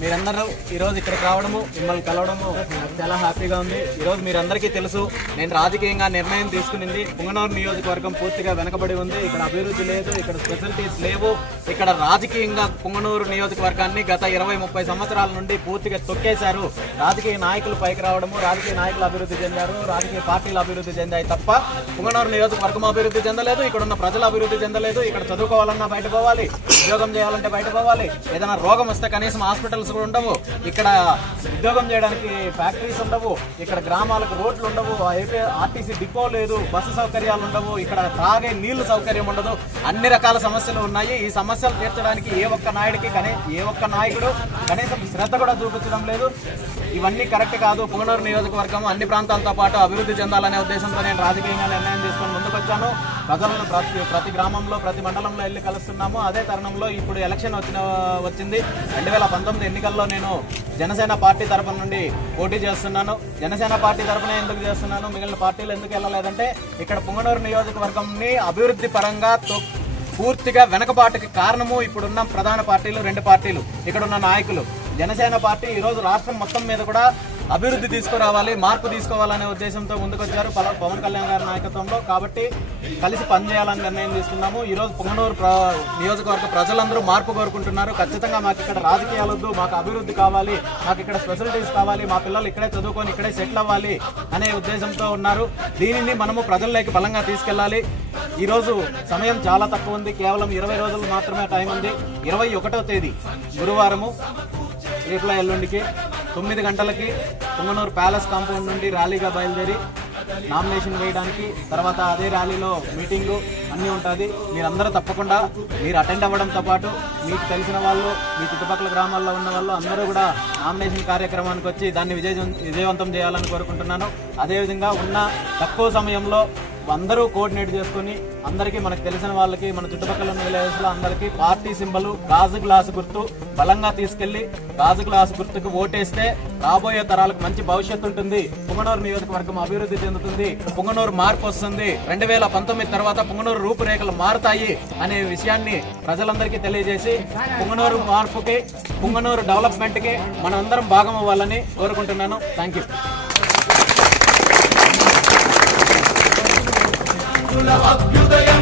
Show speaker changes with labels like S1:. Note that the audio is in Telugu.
S1: మీరందరూ ఈరోజు ఇక్కడికి రావడము మిమ్మల్ని కలవడము నాకు చాలా హ్యాపీగా ఉంది. ఈరోజు మీరందరికీ తెలుసు నేను రాజకీయంగా నిర్ణయం తీసుకునింది. పుంగనూరు నియోజకవర్గం పూర్తిగా వెనకబడి ఉంది. ఇక్కడ అభివృద్ధి లేదు ఇక్కడ ఫెసిలిటీస్ లేవు. ఇక్కడ రాజకీయంగా పుంగనూరు నియోజకవర్గాన్ని గత ఇరవై ముప్పై సంవత్సరాల నుండి పూర్తిగా తొక్కేశారు. రాజకీయ నాయకులు పైకి రావడము రాజకీయ నాయకులు అభివృద్ధి చెందారు రాజకీయ పార్టీలు అభివృద్ధి చెందాయి తప్ప పుంగనూరు నియోజకవర్గం అభివృద్ధి చెందలేదు ఇక్కడ ఉన్న ప్రజలు అభివృద్ధి చెందలేదు ఇక్కడ చదువుకోవాలన్నా బయట పోవాలి ఉద్యోగం చేయాలంటే బయట పోవాలి ఏదైనా రోగం వస్తే కనీసం హాస్పిటల్స్ కూడా ఉండవు. ఇక్కడ ఉద్యోగం చేయడానికి ఫ్యాక్టరీస్ ఉండవు. ఇక్కడ గ్రామాలకు రోడ్లు ఉండవు. అయితే ఆర్టీసీ డిపో లేదు. బస్సు సౌకర్యాలు ఉండవు. ఇక్కడ తాగే నీళ్ళు సౌకర్యం ఉండదు. అన్ని రకాల సమస్యలు ఉన్నాయి. ఈ సమస్యలు తీర్చడానికి ఏ ఒక్క నాయుడికి కనీ ఏ ఒక్క నాయకుడు కనీసం శ్రద్ధ కూడా చూపించడం లేదు. ఇవన్నీ కరెక్ట్ కాదు. పుంగనూరు నియోజకవర్గం అన్ని ప్రాంతాలతో పాటు అభివృద్ధి చెందాలనే ఉద్దేశంతో నేను రాజకీయంగా నిర్ణయం తీసుకొని ముందుకొచ్చాను. ప్రజలను ప్రతి ప్రతి గ్రామంలో ప్రతి మండలంలో వెళ్ళి కలుస్తున్నాము. అదే తరుణంలో ఇప్పుడు ఎలక్షన్ వచ్చిన వచ్చింది. రెండు వేల పంతొమ్మిది ఎన్నికల్లో నేను జనసేన పార్టీ తరపున నుండి పోటీ చేస్తున్నాను. జనసేన పార్టీ తరపున ఎందుకు చేస్తున్నాను? మిగిలిన పార్టీలు ఎందుకు వెళ్ళలేదంటే ఇక్కడ పుంగనూరు నియోజకవర్గంని అభివృద్ధి పరంగా పూర్తిగా వెనకబాటుకి కారణము ఇప్పుడున్న ప్రధాన పార్టీలు రెండు పార్టీలు. ఇక్కడున్న నాయకులు. జనసేన పార్టీ ఈరోజు రాష్ట్రం మొత్తం మీద కూడా అభివృద్ధి తీసుకురావాలి మార్పు తీసుకోవాలనే ఉద్దేశంతో ముందుకొచ్చారు పవన్ కళ్యాణ్ గారి నాయకత్వంలో. కాబట్టి కలిసి పనిచేయాలని నిర్ణయం తీసుకున్నాము. ఈ రోజు పుంగనూరు ప్ర- నియోజకవర్గ ప్రజలందరూ మార్పు కోరుకుంటున్నారు. ఖచ్చితంగా మాకు ఇక్కడ రాజకీయాలు వద్దు మాకు అభివృద్ధి కావాలి మాకు ఇక్కడ ఫెసిలిటీస్ కావాలి మా పిల్లలు ఇక్కడే చదువుకొని ఇక్కడే సెటిల్ అవ్వాలి అనే ఉద్దేశంతో ఉన్నారు. దీనిని మనము ప్రజల్లోకి బలంగా తీసుకెళ్ళాలి. ఈరోజు సమయం చాలా తక్కువ ఉంది. కేవలం ఇరవై రోజులు మాత్రమే టైం ఉంది. ఇరవై ఒకటో తేదీ గురువారము. రేపుల ఎల్లుండికి తొమ్మిది గంటలకి పుంగనూరు ప్యాలెస్ కాంపౌండ్ నుండి ర్యాలీగా బయలుదేరి నామినేషన్ వేయడానికి తర్వాత అదే ర్యాలీలో మీటింగు అన్నీ ఉంటుంది. మీరందరూ తప్పకుండా మీరు అటెండ్ అవ్వడంతో పాటు మీకు తెలిసిన వాళ్ళు మీ చుట్టుపక్కల గ్రామాల్లో ఉన్న వాళ్ళు అందరూ కూడా నామినేషన్ కార్యక్రమానికి వచ్చి దాన్ని విజయ విజయవంతం చేయాలని కోరుకుంటున్నాను. అదేవిధంగా ఉన్న తక్కువ సమయంలో అందరూ కోఆర్డినేట్ చేసుకుని అందరికీ మనకు తెలిసిన వాళ్ళకి మన చుట్టుపక్కల ఉన్న విలేజెస్లో అందరికీ పార్టీ సింబల్ గాజు గ్లాసు గుర్తు బలంగా తీసుకెళ్ళి గాజు గ్లాసు గుర్తుకు ఓటేస్తే రాబోయే తరాలకు మంచి భవిష్యత్తు ఉంటుంది. పుంగనూరు నియోజకవర్గం అభివృద్ధి చెందుతుంది. పుంగనూరు మార్పు వస్తుంది. రెండు వేల పంతొమ్మిది తర్వాత పుంగనూరు రూపురేఖలు మారుతాయి అనే విషయాన్ని ప్రజలందరికీ తెలియజేసి పుంగనూరు మార్పుకి పుంగనూరు డెవలప్మెంట్కి మనందరం భాగం అవ్వాలని కోరుకుంటున్నాను. థ్యాంక్ యూ
S2: అభ్యుదయం మన